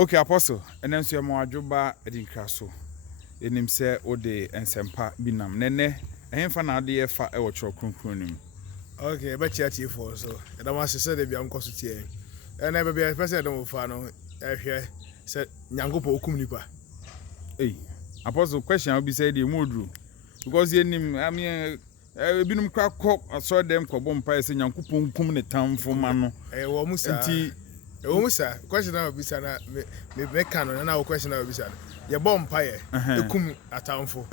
Okay, Apostle, and then so mo adwoba Edynkra so. Enim se ode ensempa binam. Nene, ehemfa na ade efa e wo tro kronkron nim. Okay, but chat here for so. And I want to say that I'm going to tie. And I be a person don't follow. Ehwe said Nyangopo okum nipa. Hey, Apostle, question will be said the modru. Because enim I mean binum kra kop so dem ko bom pa se Nyankopon kum ne tamfo ma no. Wo musa. Nti wo musa. Question na be say na me can na question na be say. Ye bom pa ye ekum atamfo.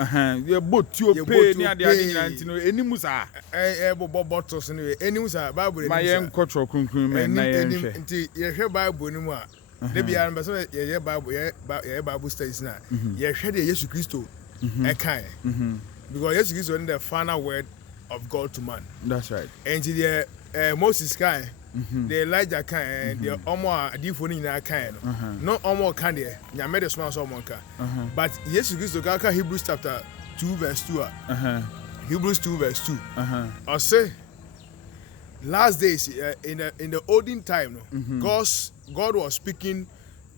Ye botuo pe ni ade nyina nti no enimu sa. Bo bottles ni enimu sa Bible ma ye nkotro kronkron me na ye hwe. Nti ye hwe Bible ni mu a de bia no be so ye Bible ye Bible studies na ye hwe de Jesus Christo e kan. Because Jesus Christo is the final word of God to man. That's right. And the Moses kan the Elijah kan the omo adifo ni na kan no omo kan de nyame de small so omo kan but Jesus Christo ka Hebrews chapter 2 verse 2 Hebrews 2 verse 2 I say last days in the olden time God was speaking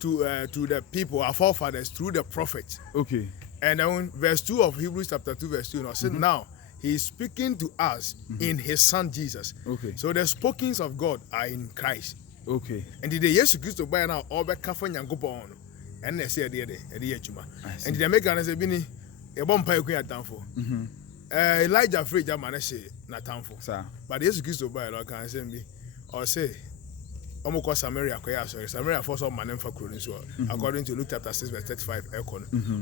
to the people our forefathers through the prophets. Okay. And then verse 2 of Hebrews chapter 2 verse 2 said now he is speaking to us in his son Jesus. Okay. So the spokings of God are in Christ. Okay. And the Jesus Christ by now all back kafa nyankopon and they say there adwuma. And the American say bini e bom pa ekun atamfo. Elijah free German say na atamfo. Sir. But Jesus Christ by now can say me or say Omoko Samaria Samaria for some man for according to Luke chapter 6 verse 35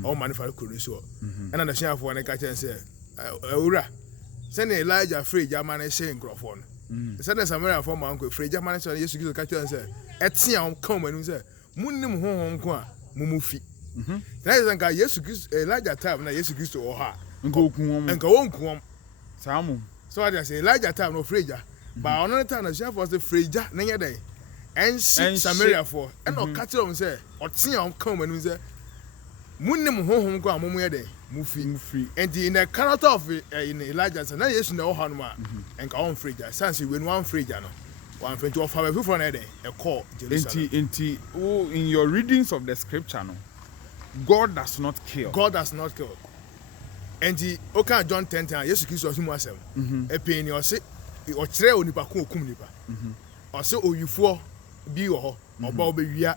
all man for and understand for one catch and say Ura send Elijah free German say in Crawford. Send Samaria for man free German say Jesus Christ catch and say Etiam come and say Munim home kwa mumufi. That is anka Jesus Christ Elijah time na Jesus Christ or ha Nko kuom enka won kuom samu. So I say Elijah time no free but another time the chef was the free na yede and Samaria for and no catch them say or Etiam come and say Munim home kwa mumu mufi and in the character of in Elijah so now yes no hanuma and ka on free since when one free no one friend to offer people na dey a call Jerusalem in your readings of the scripture no God does not kill. And the okay John 10:10 Jesus Christ was him asem e pin o se o kire onipa ko okum nipa o se oyifo bi wo ho oba obewia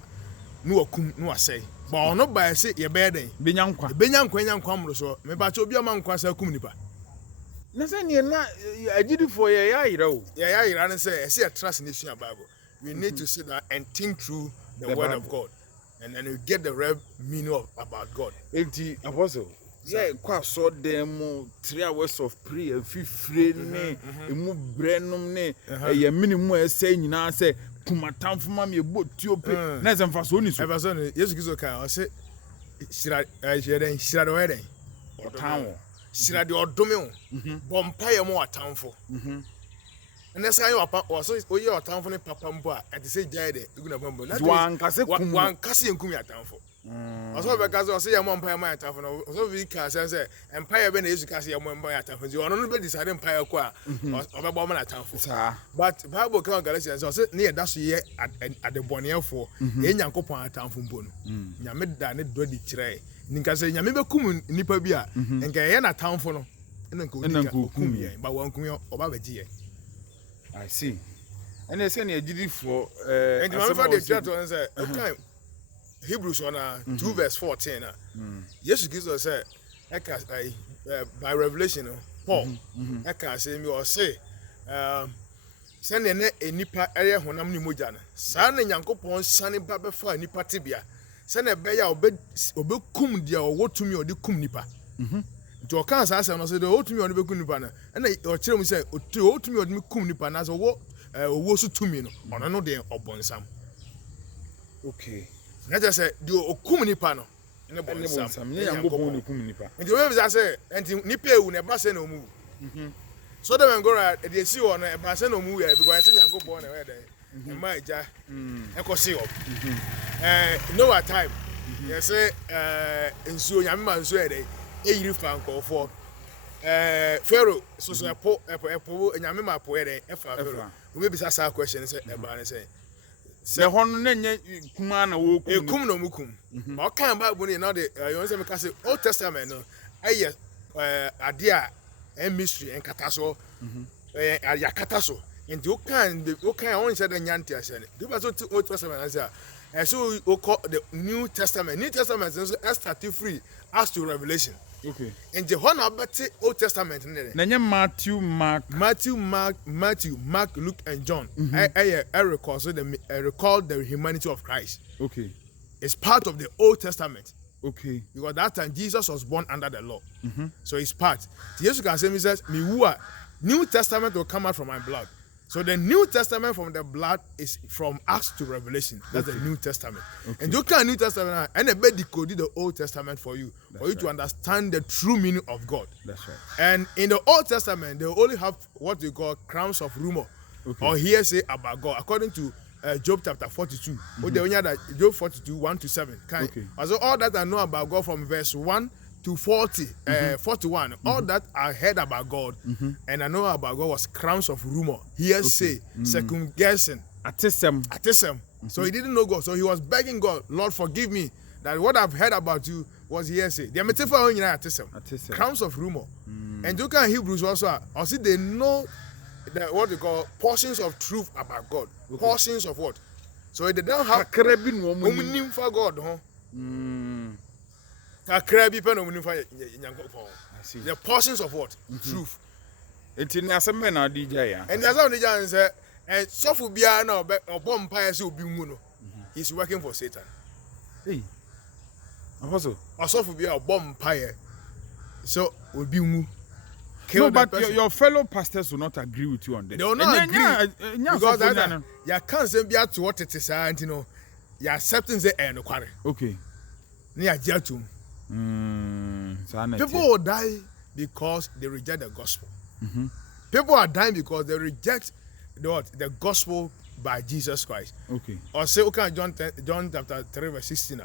no okum no asai but ono ba se ye be den benyankwa mro so me ba che obi amankwa sa kum nipa na se ne na agidifo ye ya yira o ye ya yira ne se e se trust in the Bible we need to sit down and think through the word Bible. Of God and then you get the real meaning about God. Enti Apostle yeah kwa so dem 3 hours of prayer fifre ne emu brenum ne ye minimum ese nyina se kumatamfo ma me botuo pe na se mfa so ni so eba so ne Jesus Christ kan o se shira de weden otanwo shira de odome o bompa ye mo atamfo and that's how you are so oye atamfo ne papa mbo a ati se jai de iguna bombo na wan kase enkum ya atamfo also because o se ye mo mpa ya atamfo no so we can say empire be na Jesus Christ ye mo mpa ya atamfo ji ono no be decide empire ko a obebo mo na atamfo but Bible kan Galatians so ne ye da so ye adebonefo ye nyankopon atamfo mbo no nyame da ne do di kire ninka se nyame be kum nipa bi a nka ye na atamfo no nka okum ye ba wan kum ye oba beji ye. I see. And they say near GD4 and the for the church on say okay Hebrews 2 verse 14 Jesus Christ said by revelation Paul eka say me or say send enipa ere honam ni mogya na sa na Nyankopon sane ba be fa nipa tibia send e be ya obekum dia owotumi odi kum nipa to kan sa say no say the otumi odi bekum nipa na na o kire mu say otumi odi kum nipa na so wo so tumi no ono no de obonsam. Okay. Na just say the okum nipa no ne bonsam ne Nyankopon ne kum nipa nti we be say enti nipa ewu na ba say na omu so dem go right dey see one e ba say na omu because I say Nyankopon na we dey ma eja e ko see up Noah time you say ensuo nyame ma ensuo e dey eyiri fan ko Pharaoh so epo nyame ma po e dey e fa Pharaoh we be say question say e ba ne say Se hono na nye kuma na wo kum. Ekum no mukum. But kan Bible ni now the you want say me say Old Testament no aye ade a mystery en kata so ya kata so. And you can only say the nyanti ase. Do ba so Old Testament answer. And so we call the New Testament. New Testament is Esther 3 Acts to Revelation. Okay. And the one about Old Testament. Na nye Matthew, Mark, Luke, and John. I recall the humanity of Christ. Okay. It's part of the Old Testament. Okay. Because that time Jesus was born under the law. So it's part. Jesus can say, me says, me who are New Testament will come out from my blood. So the New Testament from the blood is from Acts to Revelation. That's the New Testament. Okay. And you can New Testament and a bit decode the Old Testament for you, to understand the true meaning of God. That's right. And in the Old Testament, they only have what we call crowns of rumor or hearsay about God, according to Job chapter 42. Job 42, 1-7. Okay. Also, all that I know about God from verse 1 to 41, all that I heard about God and I know about God was crowns of rumor, hearsay, second guessing, atism. So he didn't know God, so he was begging God, Lord, forgive me that what I've heard about you was hearsay. The metaphor atism, crowns of rumor. And you can Hebrews also see they know that what they call portions of truth about God. Portions of what? So they don't have for God, the portions of what? Truth. It's in a semen or DJ. And that's how the John said, and Sophia now, or bomb pious will be muno. He's working for Satan. Hey, also, or Sophia or bomb pyre. So will be mu. No, but your fellow pastors will not agree with you on this. They will not agree. Because you can't say be to what it is, and you know, you're accepting the end. Okay. Near Jatum. People will die because they reject the gospel. People are dying because they reject the gospel by Jesus Christ. Okay. Or say, okay, John chapter 3 verse 16.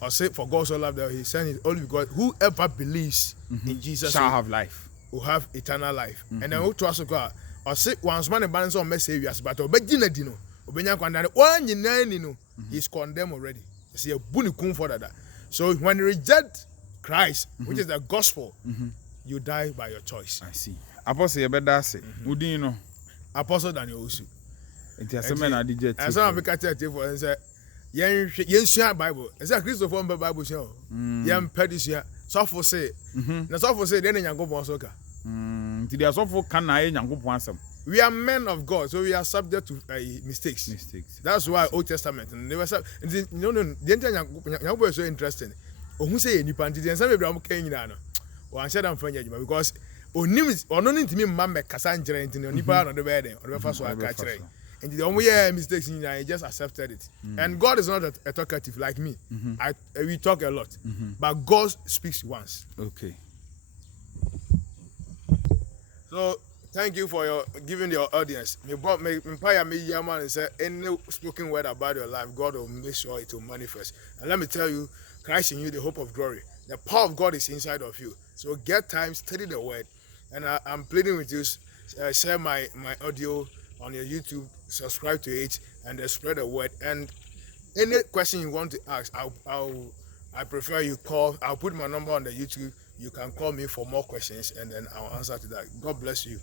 Or say, for God so loved that he sent his only because whoever believes in Jesus shall have life. Will have eternal life. And then who trust God? Or say, once man abandons on message, but obedient dino, obedient one in he's condemned already. See a bunny kun for that. So when you reject Christ, which is the gospel, you die by your choice. I see. Apostle Yebedase, Udino. Apostle Daniel Usu. It has a man I did. And some of the for and say, Yen Bible. Is that Christopher Bible show? Yen Pedisia. So for say, the so for say, then you go on soccer. Did you also can I go answer? We are men of God, so we are subject to mistakes. That's why Old Testament. And they were the entire is so interesting. Who say any panty and some people came in. One said I'm funny because only to me, Mamma Cassandra and Nipa on the bed or the first one catch. And the only mistakes in I just accepted it. And God is not a talkative like me. We talk a lot, but God speaks once. Okay. So thank you for your giving your audience. Me Yaman and say any spoken word about your life, God will make sure it will manifest. And let me tell you, Christ in you, the hope of glory. The power of God is inside of you. So get time, study the word. And I'm pleading with you, share my audio on your YouTube, subscribe to it, and spread the word. And any question you want to ask, I prefer you call. I'll put my number on the YouTube. You can call me for more questions, and then I'll answer to that. God bless you.